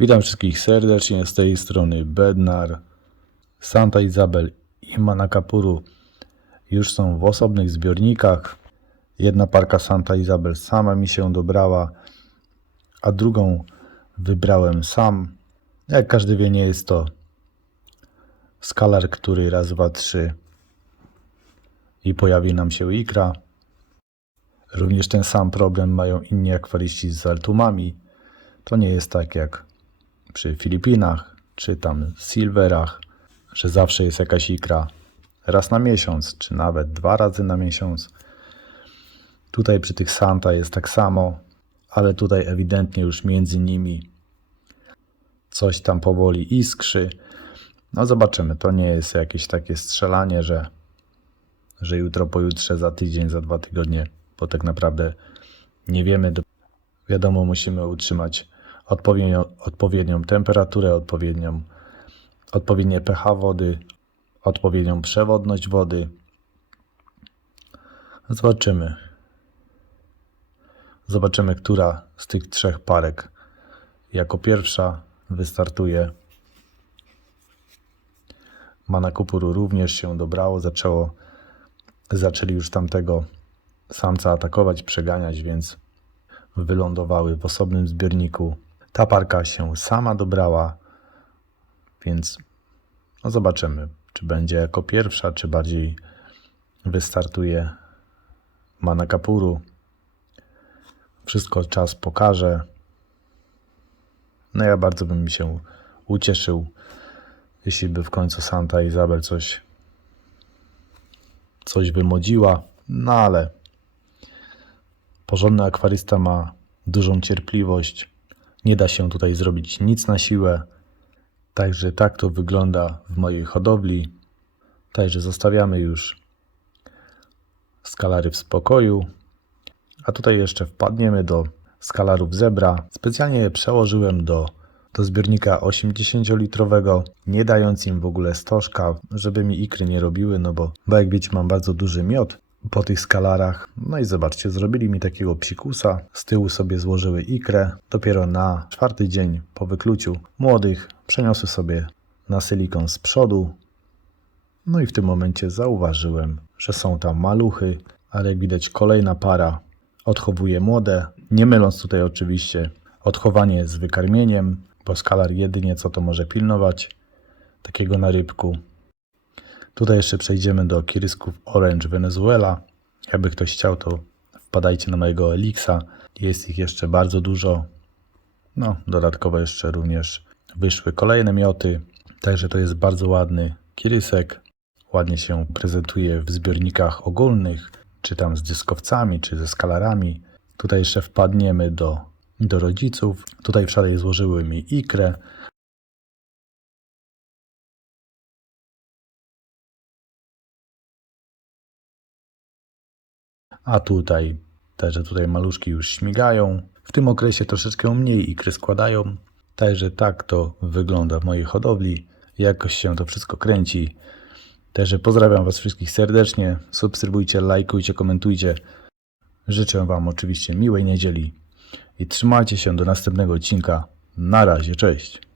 Witam wszystkich serdecznie z tej strony Bednar, Santa Izabel i Manakapuru już są w osobnych zbiornikach. Jedna parka Santa Izabel sama mi się dobrała, a drugą wybrałem sam. Jak każdy wie, nie jest to skalar, który raz, dwa, trzy i pojawi nam się ikra. Również ten sam problem mają inni akwariści z altumami. To nie jest tak jak przy Filipinach czy tam silverach, że zawsze jest jakaś ikra raz na miesiąc, czy nawet dwa razy na miesiąc. Tutaj przy tych Santa jest tak samo, ale tutaj ewidentnie już między nimi coś tam powoli iskrzy. No zobaczymy, to nie jest jakieś takie strzelanie, że, że jutro, pojutrze, za tydzień, za dwa tygodnie, bo tak naprawdę nie wiemy. Do... Wiadomo, musimy utrzymać odpowiednią, odpowiednią temperaturę, odpowiednią, odpowiednie pH wody, odpowiednią przewodność wody. Zobaczymy. Zobaczymy, która z tych trzech parek jako pierwsza wystartuje. Manakupuru również się dobrało, zaczęło, zaczęli już tamtego samca atakować, przeganiać, więc wylądowały w osobnym zbiorniku. Ta parka się sama dobrała, więc no zobaczymy, czy będzie jako pierwsza, czy bardziej wystartuje Manakapuru. Wszystko czas pokaże. No ja bardzo bym się ucieszył, jeśli by w końcu Santa Izabel coś coś wymodziła, no ale porządny akwarysta ma dużą cierpliwość. Nie da się tutaj zrobić nic na siłę. Także tak to wygląda w mojej hodowli. Także zostawiamy już skalary w spokoju. A tutaj jeszcze wpadniemy do skalarów zebra. Specjalnie je przełożyłem do, do zbiornika 80-litrowego, nie dając im w ogóle stożka, żeby mi ikry nie robiły, no bo, bo jak wiecie mam bardzo duży miod po tych skalarach. No i zobaczcie, zrobili mi takiego psikusa, z tyłu sobie złożyły ikrę. Dopiero na czwarty dzień po wykluciu młodych przeniosły sobie na silikon z przodu. No i w tym momencie zauważyłem, że są tam maluchy, ale jak widać kolejna para odchowuje młode. Nie myląc tutaj oczywiście odchowanie z wykarmieniem, bo skalar jedynie co to może pilnować takiego na rybku. Tutaj jeszcze przejdziemy do kirysków Orange Venezuela. Jakby ktoś chciał, to wpadajcie na mojego Elixa. Jest ich jeszcze bardzo dużo. No, dodatkowo jeszcze również wyszły kolejne mioty. Także to jest bardzo ładny kirysek. Ładnie się prezentuje w zbiornikach ogólnych, czy tam z dyskowcami, czy ze skalarami. Tutaj jeszcze wpadniemy do, do rodziców. Tutaj w szale złożyły mi ikrę. A tutaj, także tutaj maluszki już śmigają. W tym okresie troszeczkę mniej ikry składają. Także tak to wygląda w mojej hodowli. Jakoś się to wszystko kręci. Także pozdrawiam Was wszystkich serdecznie. Subskrybujcie, lajkujcie, komentujcie. Życzę Wam oczywiście miłej niedzieli i trzymajcie się do następnego odcinka. Na razie, cześć.